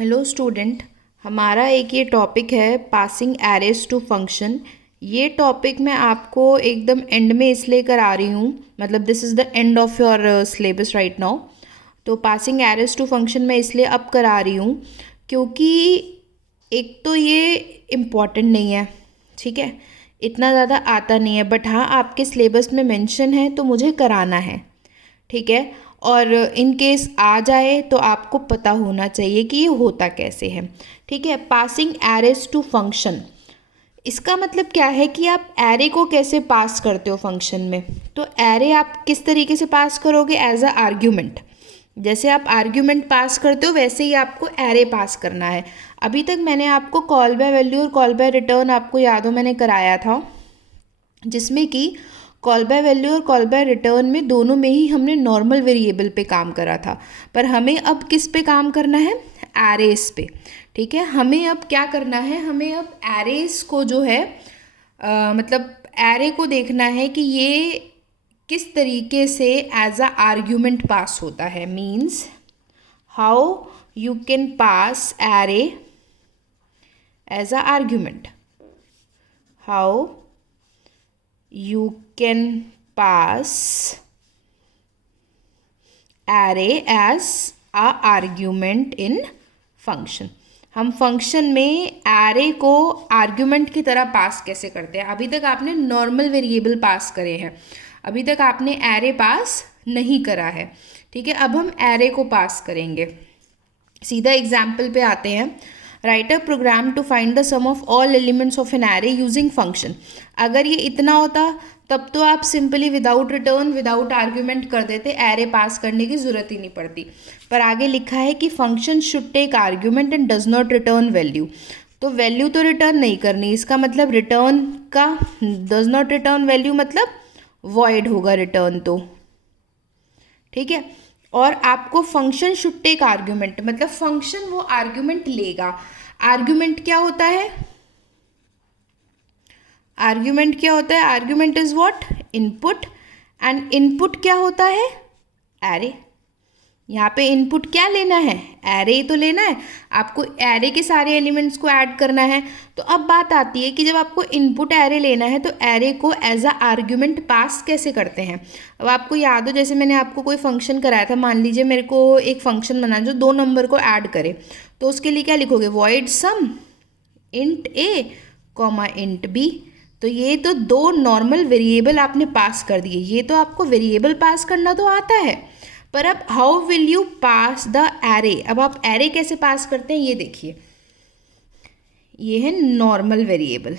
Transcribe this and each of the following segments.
Hello student, हमारा एक ये टॉपिक है पासिंग एरेज टू फंक्शन। ये टॉपिक मैं आपको एकदम एंड में इसलिए करा रही हूँ, मतलब this is the end of your syllabus right now. तो पासिंग एरेज टू फंक्शन मैं इसलिए अब करा रही हूँ क्योंकि एक तो ये इम्पॉर्टेंट नहीं है, ठीक है, इतना ज़्यादा आता नहीं है, बट हाँ आपके सिलेबस में मेंशन है तो मुझे कराना है, ठीक है। और इन केस आ जाए तो आपको पता होना चाहिए कि ये होता कैसे है, ठीक है। पासिंग एरेज टू फंक्शन, इसका मतलब क्या है कि आप एरे को कैसे पास करते हो फंक्शन में। तो एरे आप किस तरीके से पास करोगे, एज अ आर्ग्यूमेंट। जैसे आप आर्ग्यूमेंट पास करते हो वैसे ही आपको एरे पास करना है। अभी तक मैंने आपको कॉल बाय वैल्यू और कॉल बाय रिटर्न, आपको याद हो मैंने कराया था, जिसमें कि कॉल बाय वैल्यू और कॉल बाय रिटर्न में दोनों में ही हमने नॉर्मल वेरिएबल पे काम करा था। पर हमें अब किस पे काम करना है, एरेस पे, ठीक है। हमें अब क्या करना है, हमें अब एरेस को जो है मतलब एरे को देखना है कि ये किस तरीके से एज अ आर्ग्यूमेंट पास होता है। Means how you can pass array as a argument, how you can pass array as a argument in function। हम फंक्शन में एरे को आर्ग्यूमेंट की तरह पास कैसे करते हैं। अभी तक आपने नॉर्मल वेरिएबल पास करे हैं, अभी तक आपने एरे पास नहीं करा है, ठीक है। अब हम एरे को पास करेंगे। सीधा एग्जाम्पल पे आते हैं। Write a program to find the sum of all elements of an array using function. अगर ये इतना होता तब तो आप simply without return without argument कर देते, एरे पास करने की ज़रूरत ही नहीं पड़ती। पर आगे लिखा है कि function should take argument and does not return value. तो वैल्यू तो रिटर्न नहीं करनी, इसका मतलब रिटर्न का डज नॉट रिटर्न वैल्यू मतलब वॉइड होगा रिटर्न तो, ठीक है। और आपको फंक्शन शुड टेक आर्ग्यूमेंट मतलब फंक्शन वो आर्ग्यूमेंट लेगा। आर्ग्यूमेंट क्या होता है, आर्ग्यूमेंट क्या होता है, argument is what, input. And input क्या होता है, एरे। यहाँ पे इनपुट क्या लेना है, एरे ही तो लेना है। आपको एरे के सारे एलिमेंट्स को ऐड करना है। तो अब बात आती है कि जब आपको इनपुट एरे लेना है तो एरे को एज अ आर्ग्यूमेंट पास कैसे करते हैं। अब आपको याद हो, जैसे मैंने आपको कोई फंक्शन कराया था, मान लीजिए मेरे को एक फंक्शन बना जो 2 नंबर को ऐड करे, तो उसके लिए क्या लिखोगे, वॉइड सम इंट ए कॉमा इंट बी। तो ये तो 2 नॉर्मल वेरिएबल आपने पास कर दिए। ये तो आपको वेरिएबल पास करना तो आता है, पर अब how will you pass the array. अब आप एरे कैसे पास करते हैं ये देखिए, ये है नॉर्मल वेरिएबल,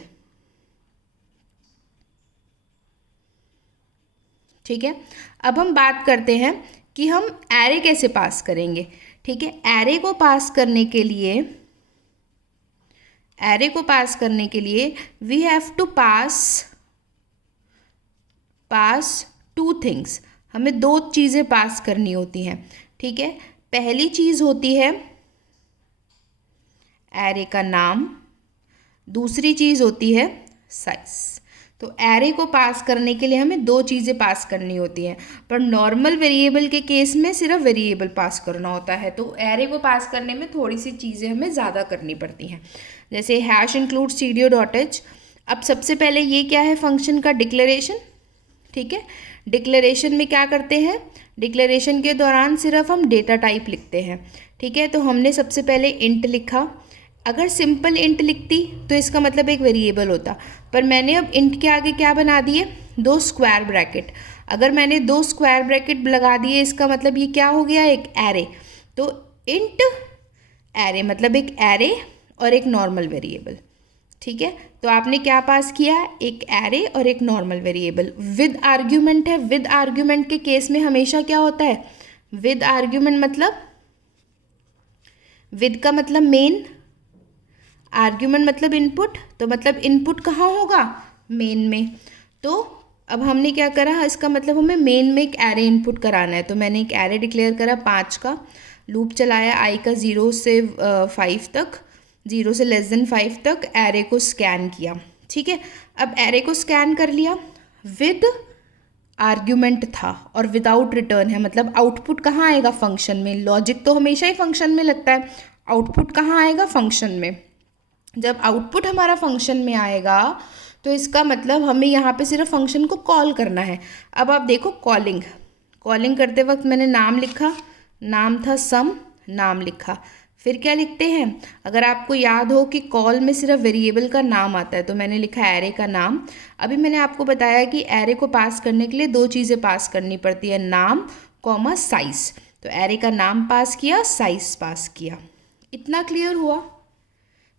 ठीक है। अब हम बात करते हैं कि हम एरे कैसे पास करेंगे, ठीक है। एरे को पास करने के लिए, एरे को पास करने के लिए we have to pass 2 things. हमें 2 चीज़ें पास करनी होती हैं, ठीक है। पहली चीज़ होती है एरे का नाम, दूसरी चीज़ होती है साइज। तो एरे को पास करने के लिए हमें 2 चीज़ें पास करनी होती हैं, पर नॉर्मल वेरिएबल के केस में सिर्फ वेरिएबल पास करना होता है। तो एरे को पास करने में थोड़ी सी चीज़ें हमें ज़्यादा करनी पड़ती हैं, जैसे हैश इंक्लूड cdo.h। अब सबसे पहले ये क्या है, फंक्शन का डिक्लेरेशन, ठीक है। डिक्लेरेशन में क्या करते हैं, डिक्लेरेशन के दौरान सिर्फ हम डेटा टाइप लिखते हैं, ठीक है। तो हमने सबसे पहले इंट लिखा। अगर सिंपल इंट लिखती तो इसका मतलब एक वेरिएबल होता, पर मैंने अब इंट के आगे क्या बना दिए, 2 स्क्वायर ब्रैकेट। अगर मैंने 2 स्क्वायर ब्रैकेट लगा दिए इसका मतलब ये क्या हो गया, एक एरे। तो इंट एरे मतलब एक एरे और एक नॉर्मल वेरिएबल, ठीक है। तो आपने क्या पास किया, एक एरे और एक नॉर्मल वेरिएबल। विद आर्ग्यूमेंट है, विद आर्ग्यूमेंट के केस में हमेशा क्या होता है, विद आर्ग्यूमेंट मतलब, विद का मतलब मेन, आर्ग्यूमेंट मतलब इनपुट, तो मतलब इनपुट कहाँ होगा, मेन में। तो अब हमने क्या करा, इसका मतलब हमें मेन में एक एरे इनपुट कराना है। तो मैंने एक एरे डिक्लेयर करा 5 का, लूप चलाया आई का 0 से 5 तक, 0 से लेस देन 5 तक, एरे को स्कैन किया, ठीक है। अब एरे को स्कैन कर लिया, विद आर्ग्यूमेंट था और विदाउट रिटर्न है, मतलब आउटपुट कहाँ आएगा, फंक्शन में। लॉजिक तो हमेशा ही फंक्शन में लगता है, आउटपुट कहाँ आएगा? फंक्शन में। जब आउटपुट हमारा फंक्शन में आएगा तो इसका मतलब हमें यहाँ पे सिर्फ फंक्शन को कॉल करना है। अब आप देखो कॉलिंग करते वक्त मैंने नाम लिखा, नाम था सम, नाम लिखा। फिर क्या लिखते हैं? अगर आपको याद हो कि कॉल में सिर्फ वेरिएबल का नाम आता है तो मैंने लिखा एरे का नाम। अभी मैंने आपको बताया कि एरे को पास करने के लिए दो चीज़ें पास करनी पड़ती है, नाम कॉमा साइज़। तो एरे का नाम पास किया, साइज़ पास किया। इतना क्लियर हुआ?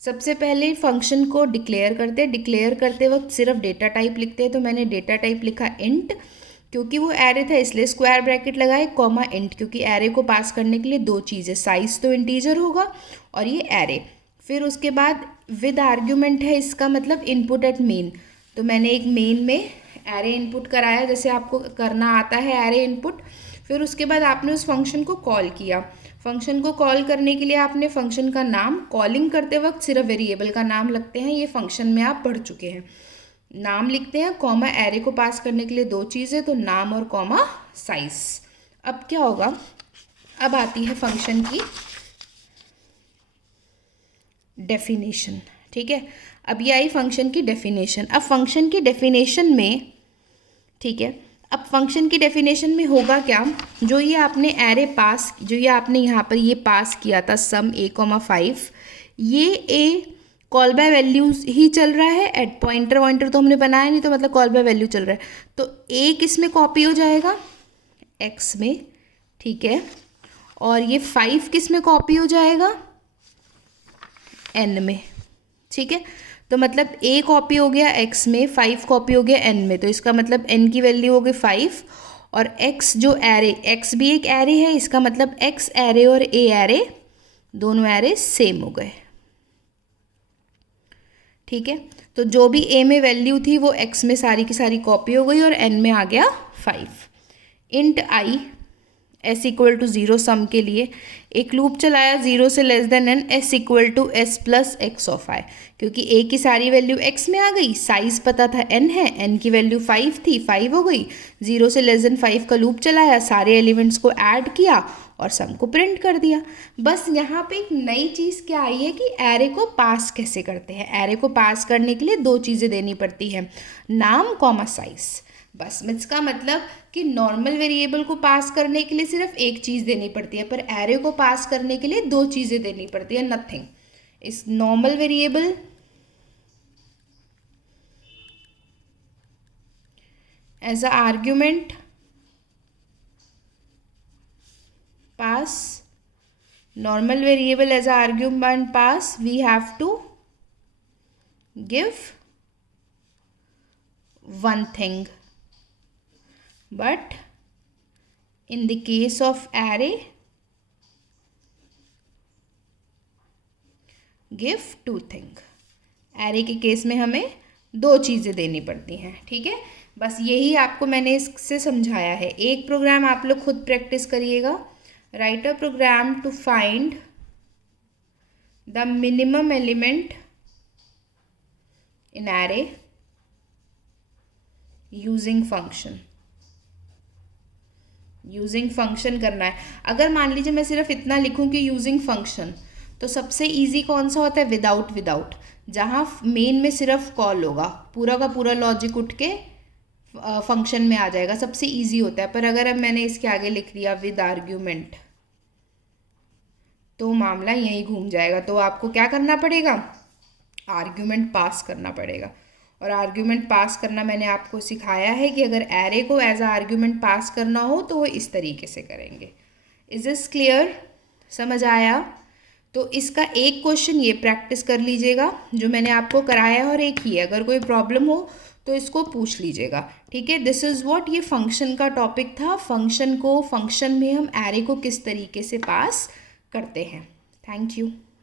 सबसे पहले फंक्शन को डिक्लेयर करते वक्त सिर्फ डेटा टाइप लिखते हैं, तो मैंने डेटा टाइप लिखा इंट, क्योंकि वो एरे था इसलिए स्क्वायर ब्रैकेट लगाए, कॉमा इंट, क्योंकि एरे को पास करने के लिए दो चीज़ें, साइज़ तो इंटीजर होगा और ये एरे। फिर उसके बाद विद आर्ग्यूमेंट है, इसका मतलब इनपुट एट मेन, तो मैंने एक मेन में एरे इनपुट कराया जैसे आपको करना आता है एरे इनपुट। फिर उसके बाद आपने उस फंक्शन को कॉल किया। फंक्शन को कॉल करने के लिए आपने फंक्शन का नाम, कॉलिंग करते वक्त सिर्फ वेरिएबल का नाम लगते हैं, ये फंक्शन में आप पढ़ चुके हैं। नाम लिखते हैं, कॉमा एरे को पास करने के लिए दो चीज़ें, तो नाम और कॉमा साइज। अब क्या होगा? अब आती है फंक्शन की डेफिनेशन। ठीक है, अब ये आई फंक्शन की डेफिनेशन। अब फंक्शन की डेफिनेशन में, ठीक है, अब फंक्शन की डेफिनेशन में होगा क्या? जो ये आपने एरे पास, जो ये आपने यहाँ पर ये पास किया था सम a,5, ये ए कॉल बाय वैल्यूज ही चल रहा है, एट पॉइंटर तो हमने बनाया नहीं, तो मतलब कॉल बाय वैल्यू चल रहा है, तो ए किस में कॉपी हो जाएगा? एक्स में। ठीक है, और ये 5 किस में कॉपी हो जाएगा? एन में। ठीक है, तो मतलब a कॉपी हो गया x में, 5 कॉपी हो गया n में, तो इसका मतलब n की वैल्यू हो गई 5, और x जो एरे, x भी एक एरे है, इसका मतलब x एरे और a एरे दोनों एरे सेम हो गए। ठीक है, तो जो भी a में वैल्यू थी वो x में सारी की सारी कॉपी हो गई और n में आ गया 5। Int i s equal to 0 sum के लिए एक लूप चलाया 0 से less than n, s equal to s plus x of i, क्योंकि a की सारी वैल्यू x में आ गई, साइज पता था n है, n की वैल्यू 5 थी, 5 हो गई, 0 से लेस देन 5 का लूप चलाया, सारे एलिमेंट्स को ऐड किया और सम को प्रिंट कर दिया। बस यहाँ पे एक नई चीज़ क्या आई है कि एरे को पास कैसे करते हैं। एरे को पास करने के लिए दो चीज़ें देनी पड़ती हैं, नाम कॉमा साइज। बस इसका मतलब कि नॉर्मल वेरिएबल को पास करने के लिए सिर्फ एक चीज़ देनी पड़ती है, पर एरे को पास करने के लिए दो चीज़ें देनी पड़ती है, नथिंग। इस normal variable as a argument pass, normal variable as a argument pass, we have to give one thing, but in the case of array give two thing। array के केस में हमें दो चीज़ें देनी पड़ती हैं। ठीक है, बस यही आपको मैंने इससे समझाया है। एक प्रोग्राम आप लोग खुद प्रैक्टिस करिएगा। Write a program to find the minimum element in array using function। Using function करना है। अगर मान लीजिए मैं सिर्फ इतना लिखूं कि यूजिंग फंक्शन, तो सबसे इजी कौन सा होता है? विदाउट, जहाँ मेन में सिर्फ कॉल होगा, पूरा का पूरा लॉजिक उठ के फंक्शन में आ जाएगा, सबसे इजी होता है। पर अगर अब मैंने इसके आगे लिख दिया विद आर्ग्यूमेंट, तो मामला यहीं घूम जाएगा। तो आपको क्या करना पड़ेगा? आर्ग्यूमेंट पास करना पड़ेगा। और आर्ग्यूमेंट पास करना मैंने आपको सिखाया है कि अगर एरे को एज अ आर्ग्यूमेंट पास करना हो तो वो इस तरीके से करेंगे। Is this clear? समझ आया? तो इसका एक क्वेश्चन ये प्रैक्टिस कर लीजिएगा जो मैंने आपको कराया, और एक ही है, अगर कोई प्रॉब्लम हो तो इसको पूछ लीजिएगा। ठीक है, दिस इज़ व्हाट, ये फंक्शन का टॉपिक था। फंक्शन में हम एरे को किस तरीके से पास करते हैं। Thank you.